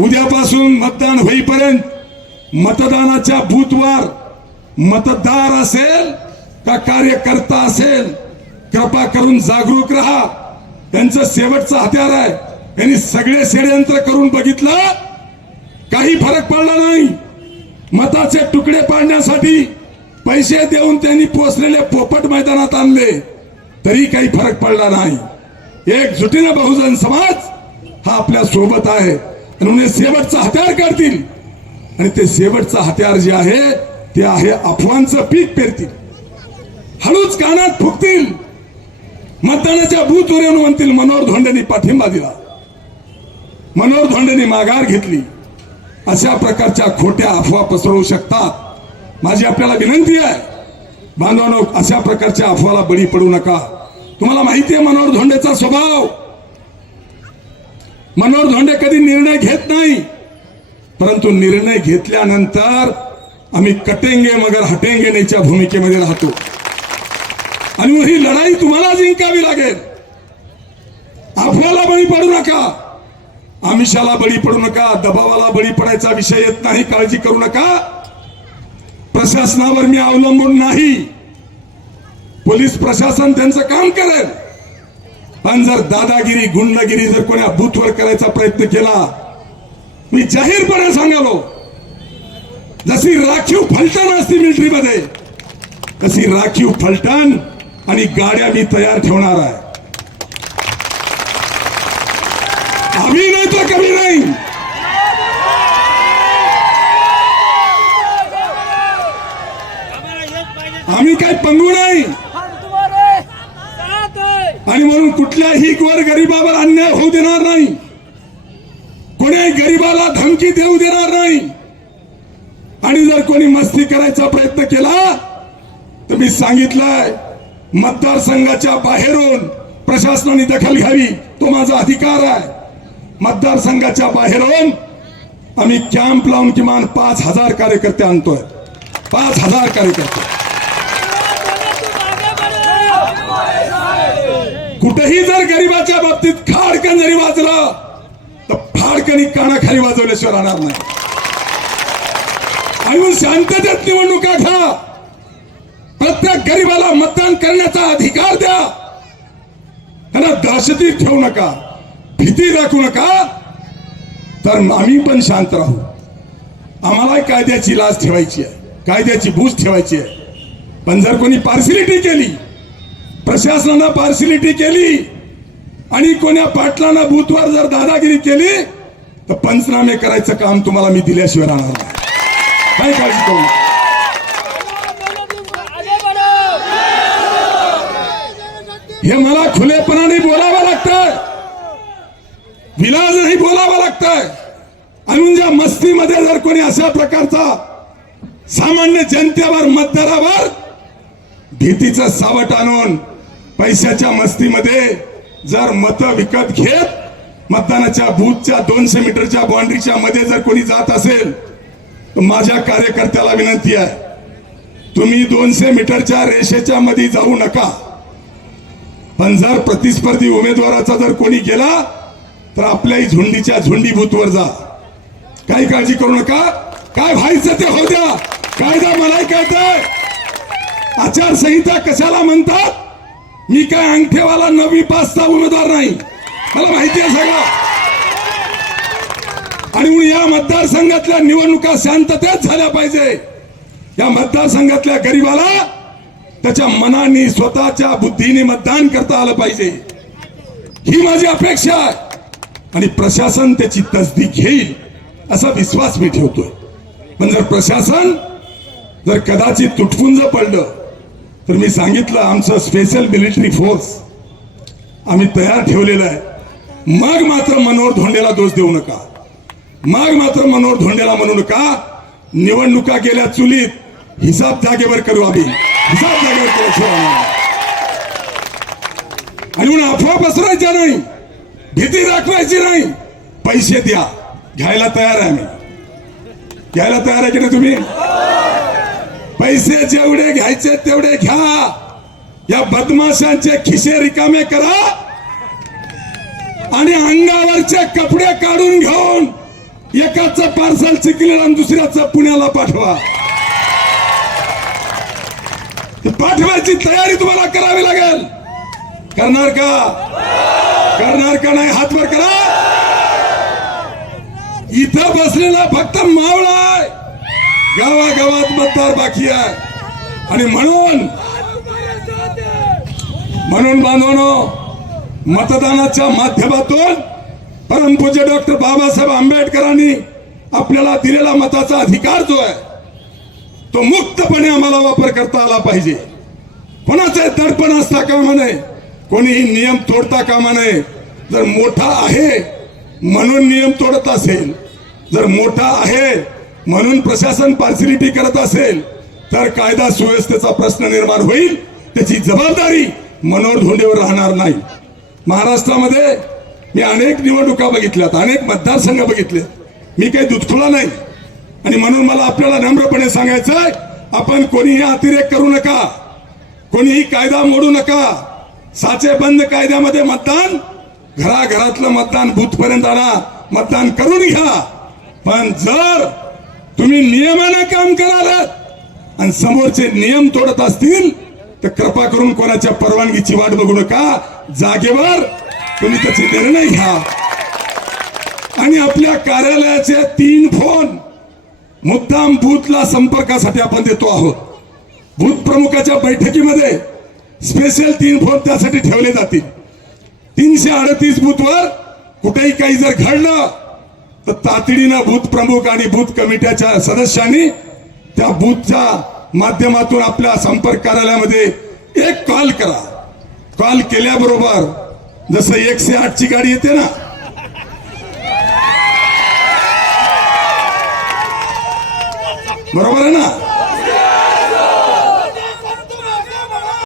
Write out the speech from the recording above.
उद्यापासून मतदान होईपर्यंत मतदानाच्या बूथवर मतदार असेल का कार्यकर्ता असेल कृपा करून जागरूक राहा. त्यांचं शेवटचं हत्यार आहे. त्यांनी सगळे षडयंत्र करून बघितलं. काही फरक पडला नाही. मताचे तुकडे पाडण्यासाठी पैसे देऊन त्यांनी पोचलेले पोपट मैदानात आणले. तरी काही फरक पडला नाही. एकजुटीनं बहुजन समाज हा आपल्यासोबत आहे. आणि म्हणून शेवटचं हत्यार काढतील आणि ते शेवटचं हत्यार जे आहे ते आहे अफवांचं पीक पेरतील. हळूच कानात फुकतील मतदानाच्या बूथवर येऊन म्हणतील मनोहर धोंडेनी पाठिंबा दिला. मनोहर धोंडेनी माघार घेतली. अशा प्रकारच्या खोट्या अफवा पसरवू शकतात. माझी आपल्याला विनंती आहे बांधवानो अशा प्रकारच्या अफवाला बळी पडू नका. तुम्हाला माहिती आहे मनोहर धोंडेचा स्वभाव. मनोहर धोंडे कधी निर्णय घेत नाही. परंतु निर्णय घेतल्यानंतर आम्ही कटेंगे मगर हटेंगे नाहीच्या भूमिकेमध्ये राहतो. आणि मग ही लढाई तुम्हाला जिंकावी लागेल. अफवाला बळी पडू नका. आमिषाला बळी पडू नका. दबावाला बळी पडायचा विषय येत नाही. काळजी करू नका. प्रशासनावर मी अवलंबून नाही. पोलीस प्रशासन त्यांचं काम करेल. आणि जर दादागिरी गुंडगिरी जर कोणा बूथवर करायचा प्रयत्न केला मी जाहीरपणे सांगालो जशी राखीव फलटण असते मिलिटरीमध्ये तशी राखीव फलटण आणि गाड्या मी तयार ठेवणार आहे. आम्ही नाही तर कमी नाही. आम्ही काही पंगू नाही हम तुम्हारे साथ हैं आणि म्हणून कुठल्याही गोर गरिबावर अन्याय होऊ देणार नाही. कोणी गरीबाला धमकी देऊ देणार नाही. आणि जर कोणी मस्ती करायचा प्रयत्न केला तर मी सांगितलंय मतदारसंघाच्या बाहेरून प्रशासनाने दखल घ्यावी. तो माझा अधिकार आहे. मतदारसंघाच्या बाहेरून आम्ही कॅम्प लावून किमान पाच हजार कार्यकर्ते आणतोय. पाच हजार कार्यकर्ते. कुठेही जर गरिबाच्या बाबतीत खाडकन जरी वाजलं तर फाडकनी कानाखाली वाजवल्याशिवाय राहणार नाही. आणि शांततेत निवडणुका घ्या. प्रत्येक गरिबाला मतदान करण्याचा अधिकार द्या. त्यांना दहशतीत ठेवू नका भीती दाखवू नका. तर आम्ही पण शांत राहू. आम्हाला कायद्याची लाज ठेवायची आहे कायद्याची भूज ठेवायची आहे. पण जर कोणी पार्सिलिटी केली प्रशासनानं पार्सिलिटी केली आणि कोण्या पाटलानं बुधवार जर दादागिरी केली तर पंचनामे करायचं काम तुम्हाला मी दिल्याशिवाय राहणार नाही. काय काळजी करू हे मला खुलेपणाने बोलावं लागतं विलाजही बोलावं लागतंय. आणि ज्या मस्तीमध्ये जर कोणी अशा प्रकारचा सामान्य जनतेवर मतदारावर भीतीचं सावट आणून पैशाच्या मस्तीमध्ये जर मत विकत घेत मतदानाच्या बूथच्या दोनशे मीटरच्या बाउंड्रीच्या मध्ये जर कोणी जात असेल तर माझ्या कार्यकर्त्याला विनंती आहे तुम्ही दोनशे मीटरच्या रेषेच्या मध्ये जाऊ नका. पण जर प्रतिस्पर्धी उमेदवाराचा जर कोणी गेला तर आपल्याही झुंडीच्या झुंडी बूथवर जा. काही काळजी करू नका. काय व्हायचं ते हो द्या. कायदा मलाही कळतंय. आचारसंहिता कशाला म्हणतात? मी काय अंगठेवाला नवी पाचचा उमेदवार नाही. मला माहिती आहे सगळं आणि म्हणून या मतदारसंघातल्या निवडणुका शांततेत झाल्या पाहिजे. या मतदारसंघातल्या गरीबाला त्याच्या मनाने स्वतःच्या बुद्धीने मतदान करता आलं पाहिजे. ही माझी अपेक्षा आहे. आणि प्रशासन त्याची तसदीक घेईल असा विश्वास मी ठेवतोय. पण जर प्रशासन जर कदाचित तुटपुंज पडलं तर मी सांगितलं आमचं स्पेशल मिलिटरी फोर्स आम्ही तयार ठेवलेलं आहे. मग मात्र मनोहर धोंडेला दोष देऊ नका. मग मात्र मनोहर धोंडेला म्हणू नका निवडणुका गेल्या चुलीत हिसाब जागेवर करू आम्ही. हिसाब जागेवर करू आणि म्हणून अफवा पसरायच्या नाही भीती दाखवायची नाही. पैसे द्या. घ्यायला तयार आहे आम्ही. घ्यायला तयार आहे की नाही तुम्ही? पैसे जेवढे घ्यायचे तेवढे घ्या. या बदमाशांचे खिसे रिकामे करा. आणि अंगावरचे कपडे काढून घेऊन एकाच पार्सल चिकलेलं आणि दुसऱ्याचं पुण्याला पाठवा. पाठवायची तयारी तुम्हाला करावी लागेल. करणार का? करणार का नाही हातवर करा. इथं बसलेला फक्त मावळा आहे. गावागावात मतदार बाकी आहे. आणि म्हणून म्हणून बांधवनो मतदानाच्या माध्यमातून परमपूज्य डॉक्टर बाबासाहेब आंबेडकरांनी आपल्याला दिलेला मताचा अधिकार जो आहे तो मुक्तपणे आम्हाला वापर करता आला पाहिजे. कोणाचे दडपण असता कामा नये. कोणीही नियम तोडता कामा नये. जर मोठा आहे म्हणून नियम तोडत असेल. जर मोठा आहे म्हणून प्रशासन पार्सिलिटी करत असेल तर कायदा सुव्यवस्थेचा प्रश्न निर्माण होईल. त्याची जबाबदारी मनोहर धोंडेवर राहणार नाही. महाराष्ट्रामध्ये मी अनेक निवडणुका बघितल्यात अनेक मतदारसंघ बघितले मी काही दुधखुला नाही. आणि म्हणून मला आपल्याला नम्रपणे सांगायचं आहे आपण कोणीही अतिरेक करू नका. कोणीही कायदा मोडू नका. साचे बंद कायद्यामध्ये मतदान घराघरातलं मतदान बूथपर्यंत आणा. मतदान करून घ्या. पण जर तुम्ही नियमानं काम कराल आणि समोरचे नियम तोडत असतील तर कृपा करून कोणाच्या परवानगीची वाट बघू नका. जागेवर तुम्ही त्याचे निर्णय घ्या. आणि आपल्या कार्यालयाचे तीन फोन मुद्दाम बूथला संपर्कासाठी आपण देतो आहोत. बूथ प्रमुखाच्या बैठकीमध्ये स्पेशल तीन फोन त्यासाठी ठेवले जातील. तीनशे अडतीस बूथवर कुठेही काही जर घडलं तर तातडीनं बूथ प्रमुख आणि बूथ कमिट्याच्या सदस्यांनी त्या बूथच्या माध्यमातून आपल्या संपर्क कार्यालयामध्ये एक कॉल करा. कॉल केल्याबरोबर जसं एकशे आठची गाडी येते ना बरोबर आहे ना?